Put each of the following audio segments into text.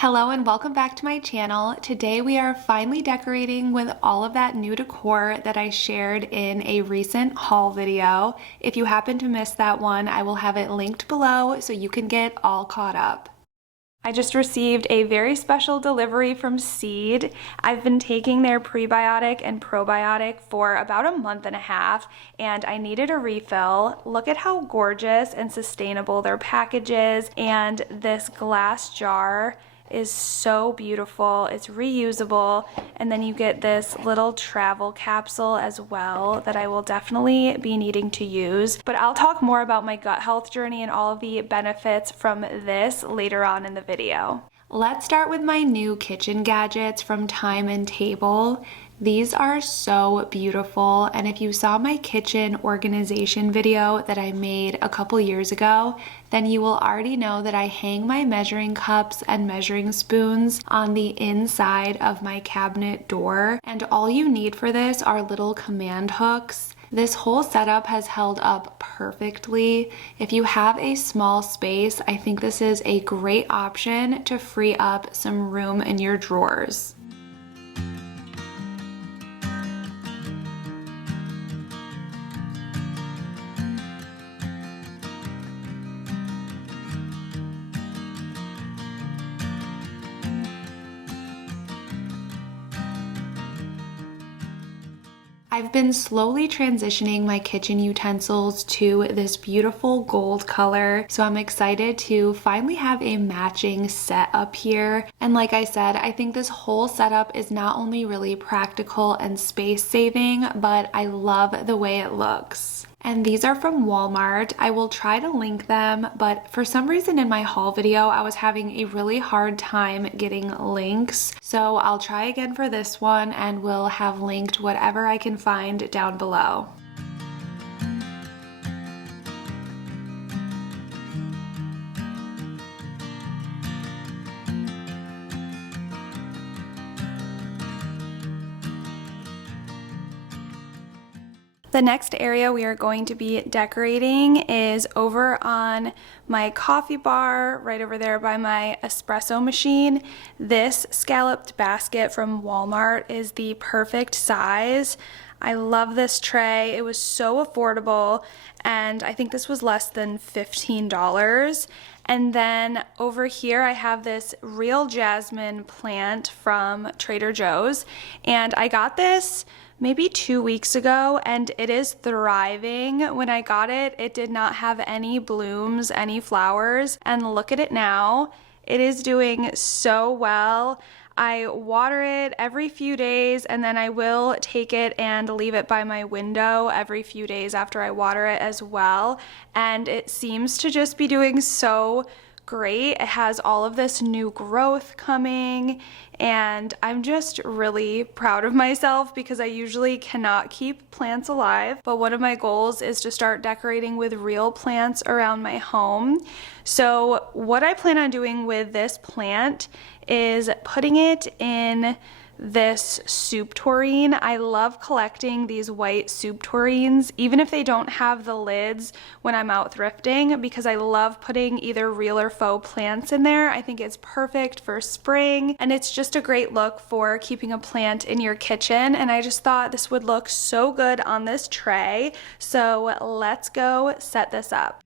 Hello and welcome back to my channel. Today we are finally decorating with all of that new decor that I shared in a recent haul video. If you happen to miss that one, I will have it linked below so you can get all caught up. I just received a very special delivery from Seed. I've been taking their prebiotic and probiotic for about a month and a half, and I needed a refill. Look at how gorgeous and sustainable their package is, and this glass jar is so beautiful. It's reusable, and then you get this little travel capsule as well that I will definitely be needing to use. But I'll talk more about my gut health journey and all of the benefits from this later on in the video. Let's start with my new kitchen gadgets from Time and Table. These are so beautiful, and if you saw my kitchen organization video that I made a couple years ago, then you will already know that I hang my measuring cups and measuring spoons on the inside of my cabinet door, and all you need for this are little command hooks. This whole setup has held up perfectly. If you have a small space, I think this is a great option to free up some room in your drawers. I've been slowly transitioning my kitchen utensils to this beautiful gold color, so I'm excited to finally have a matching set up here. And like I said, I think this whole setup is not only really practical and space saving, but I love the way it looks. And these are from Walmart. I will try to link them, but for some reason in my haul video, I was having a really hard time getting links. So I'll try again for this one and we'll have linked whatever I can find down below. The next area we are going to be decorating is over on my coffee bar, right over there by my espresso machine. This scalloped basket from Walmart is the perfect size. I love this tray. It was so affordable, and I think this was less than $15. And then over here I have this real jasmine plant from Trader Joe's, and I got this maybe 2 weeks ago, and it is thriving. When I got it, it did not have any blooms, any flowers, and look at it now. It is doing so well. I water it every few days, and then I will take it and leave it by my window every few days after I water it as well. And it seems to just be doing so great. It has all of this new growth coming, and I'm just really proud of myself because I usually cannot keep plants alive, but one of my goals is to start decorating with real plants around my home. So what I plan on doing with this plant is putting it in this soup tureen. I love collecting these white soup tureens, even if they don't have the lids when I'm out thrifting, because I love putting either real or faux plants in there. I think it's perfect for spring, and it's just a great look for keeping a plant in your kitchen, and I just thought this would look so good on this tray. So let's go set this up.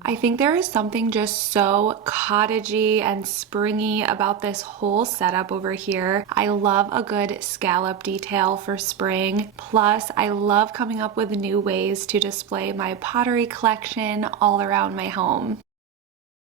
I think there is something just so cottagey and springy about this whole setup over here. I love a good scallop detail for spring. Plus, I love coming up with new ways to display my pottery collection all around my home.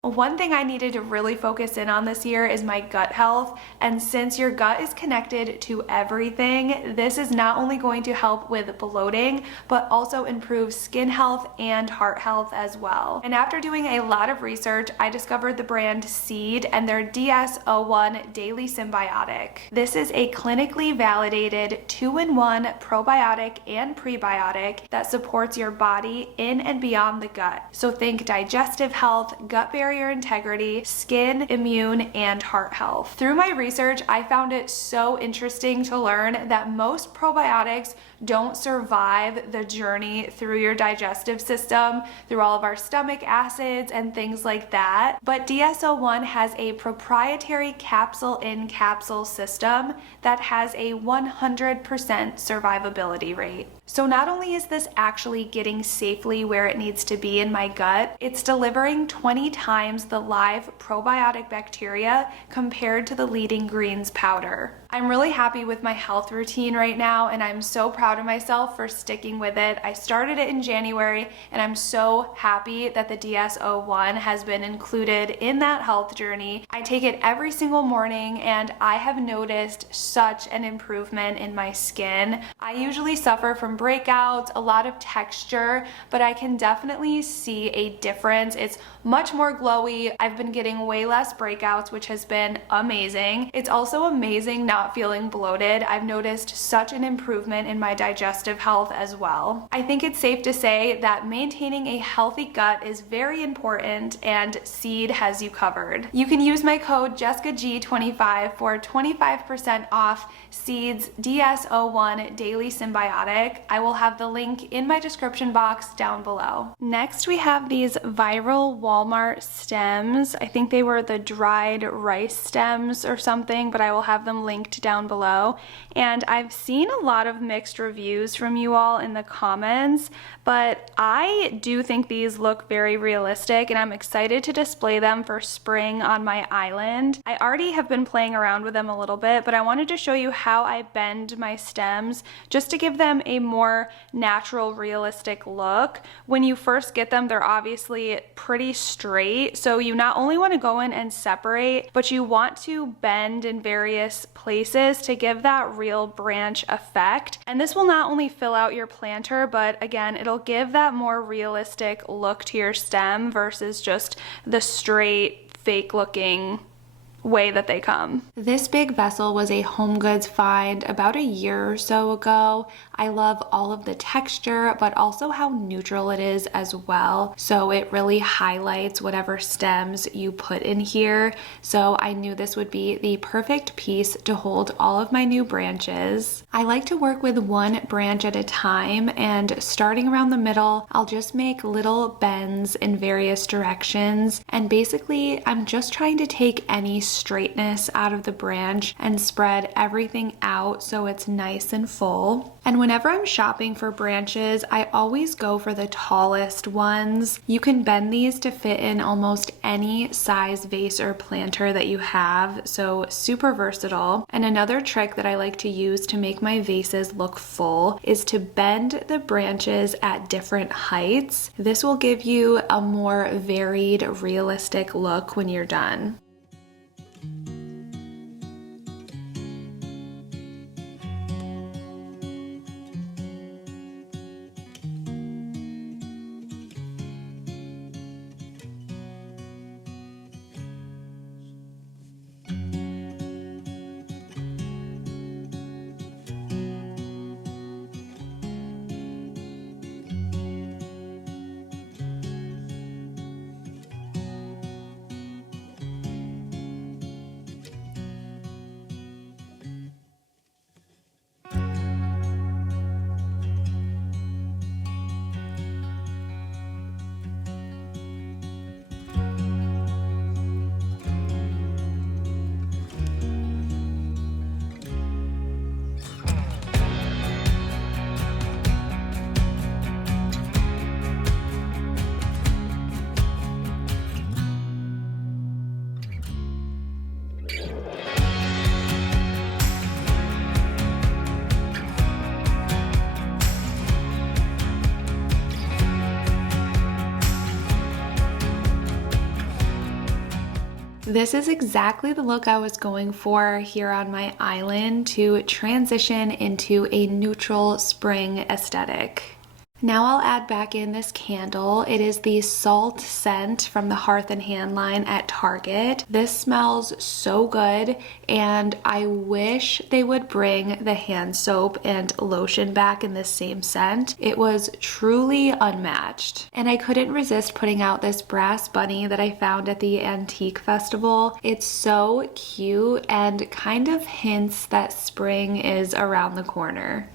One thing I needed to really focus in on this year is my gut health, and since your gut is connected to everything, this is not only going to help with bloating, but also improve skin health and heart health as well. And after doing a lot of research, I discovered the brand Seed and their DS-01 Daily Symbiotic. This is a clinically validated 2-in-1 probiotic and prebiotic that supports your body in and beyond the gut. So think digestive health, gut barrier integrity, skin, immune, and heart health. Through my research, I found it so interesting to learn that most probiotics don't survive the journey through your digestive system, through all of our stomach acids and things like that. But DS-01 has a proprietary capsule-in-capsule system that has a 100% survivability rate. So not only is this actually getting safely where it needs to be in my gut, it's delivering 20 times the live probiotic bacteria compared to the leading greens powder. I'm really happy with my health routine right now, and I'm so proud of myself for sticking with it. I started it in January, and I'm so happy that the DS-01 has been included in that health journey. I take it every single morning, and I have noticed such an improvement in my skin. I usually suffer from breakouts, a lot of texture, but I can definitely see a difference. It's much more glowy. I've been getting way less breakouts, which has been amazing. It's also amazing not feeling bloated. I've noticed such an improvement in my digestive health as well. I think it's safe to say that maintaining a healthy gut is very important, and Seed has you covered. You can use my code JessicaG25 for 25% off Seed's DS-01 Daily Symbiotic. I will have the link in my description box down below. Next, we have these viral Walmart stems. I think they were the dried rice stems or something, but I will have them linked down below. And I've seen a lot of mixed reviews from you all in the comments, but I do think these look very realistic, and I'm excited to display them for spring on my island. I already have been playing around with them a little bit, but I wanted to show you how I bend my stems just to give them a more natural, realistic look. When you first get them, they're obviously pretty straight, so you not only want to go in and separate, but you want to bend in various places to give that real branch effect. And this will not only fill out your planter, but again, it'll give that more realistic look to your stem versus just the straight, fake looking way that they come. This big vessel was a HomeGoods find about a year or so ago. I love all of the texture, but also how neutral it is as well. So it really highlights whatever stems you put in here. So I knew this would be the perfect piece to hold all of my new branches. I like to work with one branch at a time, and starting around the middle, I'll just make little bends in various directions. And basically, I'm just trying to take any straightness out of the branch and spread everything out so it's nice and full. And whenever I'm shopping for branches, I always go for the tallest ones. You can bend these to fit in almost any size vase or planter that you have, so super versatile. And another trick that I like to use to make my vases look full is to bend the branches at different heights. This will give you a more varied, realistic look when you're done. This is exactly the look I was going for here on my island to transition into a neutral spring aesthetic. Now I'll add back in this candle. It is the Salt scent from the Hearth and Hand line at Target. This smells so good, and I wish they would bring the hand soap and lotion back in this same scent. It was truly unmatched. And I couldn't resist putting out this brass bunny that I found at the antique festival. It's so cute and kind of hints that spring is around the corner.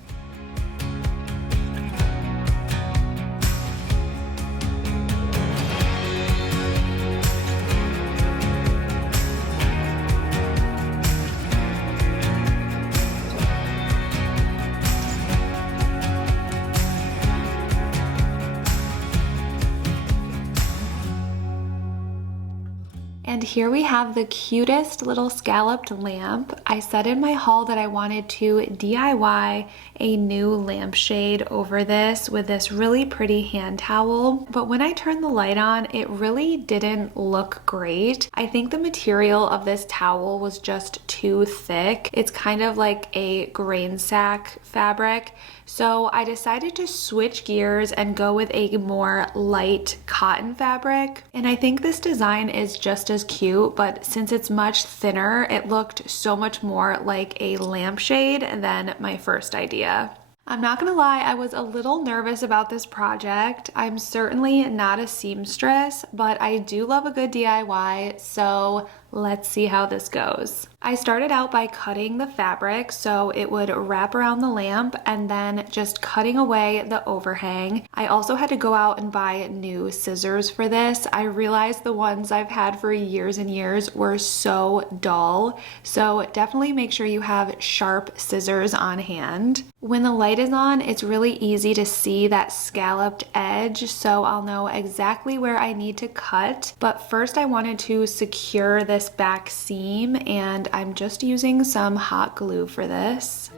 And here we have the cutest little scalloped lamp. I said in my haul that I wanted to DIY a new lampshade over this with this really pretty hand towel. But when I turned the light on, it really didn't look great. I think the material of this towel was just too thick. It's kind of like a grain sack fabric. So I decided to switch gears and go with a more light cotton fabric. And I think this design is just as cute, but since it's much thinner, it looked so much more like a lampshade than my first idea. I'm not gonna lie, I was a little nervous about this project. I'm certainly not a seamstress, but I do love a good DIY, so let's see how this goes. I started out by cutting the fabric so it would wrap around the lamp and then just cutting away the overhang. I also had to go out and buy new scissors for this. I realized the ones I've had for years and years were so dull, so definitely make sure you have sharp scissors on hand. When the light is on, it's really easy to see that scalloped edge, so I'll know exactly where I need to cut. But first I wanted to secure this back seam, and I'm just using some hot glue for this.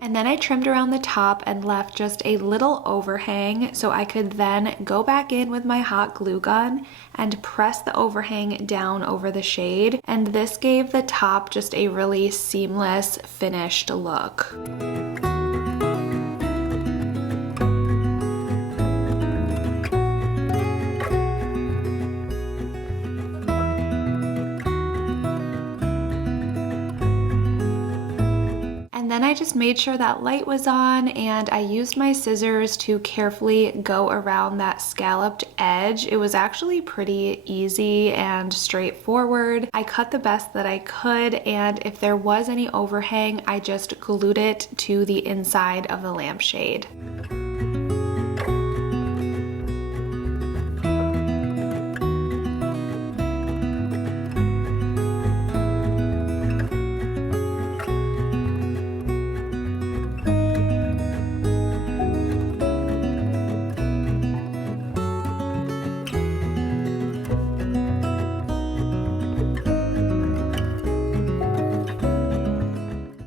And then I trimmed around the top and left just a little overhang so I could then go back in with my hot glue gun and press the overhang down over the shade. And this gave the top just a really seamless, finished look. And then I just made sure that light was on, and I used my scissors to carefully go around that scalloped edge. It was actually pretty easy and straightforward. I cut the best that I could, and if there was any overhang, I just glued it to the inside of the lampshade.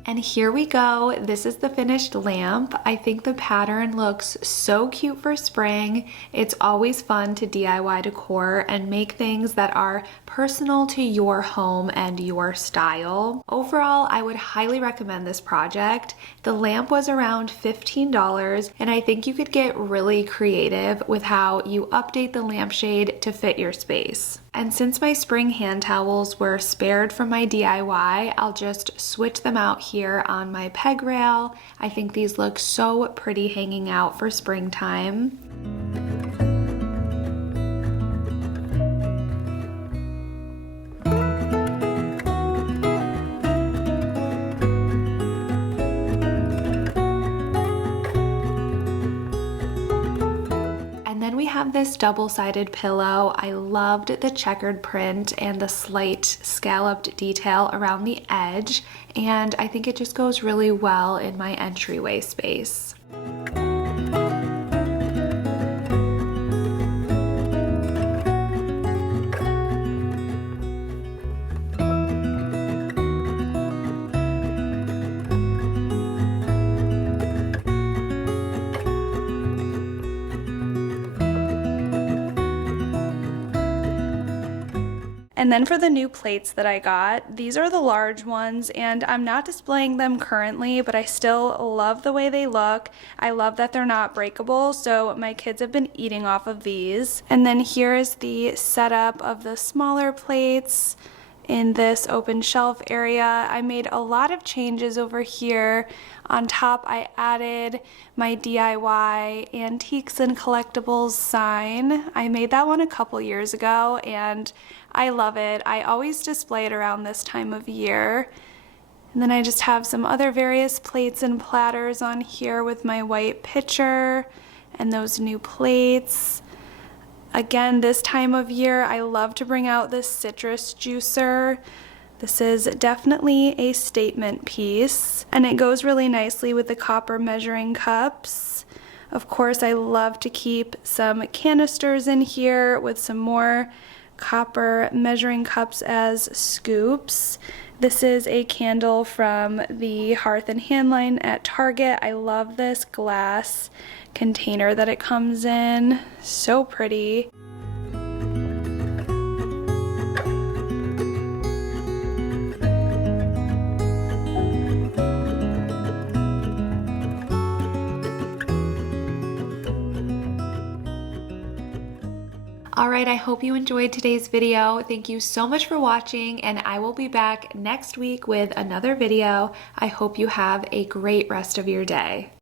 And here we go. This is the finished lamp. I think the pattern looks so cute for spring. It's always fun to DIY decor and make things that are personal to your home and your style. Overall, I would highly recommend this project. The lamp was around $15, and I think you could get really creative with how you update the lampshade to fit your space. And since my spring hand towels were spared from my DIY, I'll just switch them out here on my peg rail. I think these look so pretty hanging out for springtime. Have this double-sided pillow. I loved the checkered print and the slight scalloped detail around the edge, and I think it just goes really well in my entryway space. And then for the new plates that I got, these are the large ones, and I'm not displaying them currently, but I still love the way they look. I love that they're not breakable, so my kids have been eating off of these. And then here is the setup of the smaller plates in this open shelf area. I made a lot of changes over here. On top, I added my DIY antiques and collectibles sign. I made that one a couple years ago and I love it. I always display it around this time of year. And then I just have some other various plates and platters on here with my white pitcher and those new plates. Again, this time of year, I love to bring out this citrus juicer. This is definitely a statement piece, and it goes really nicely with the copper measuring cups. Of course, I love to keep some canisters in here with some more copper measuring cups as scoops. This is a candle from the Hearth and Hand line at Target. I love this glass container that it comes in. So pretty. Alright, I hope you enjoyed today's video. Thank you so much for watching, and I will be back next week with another video. I hope you have a great rest of your day.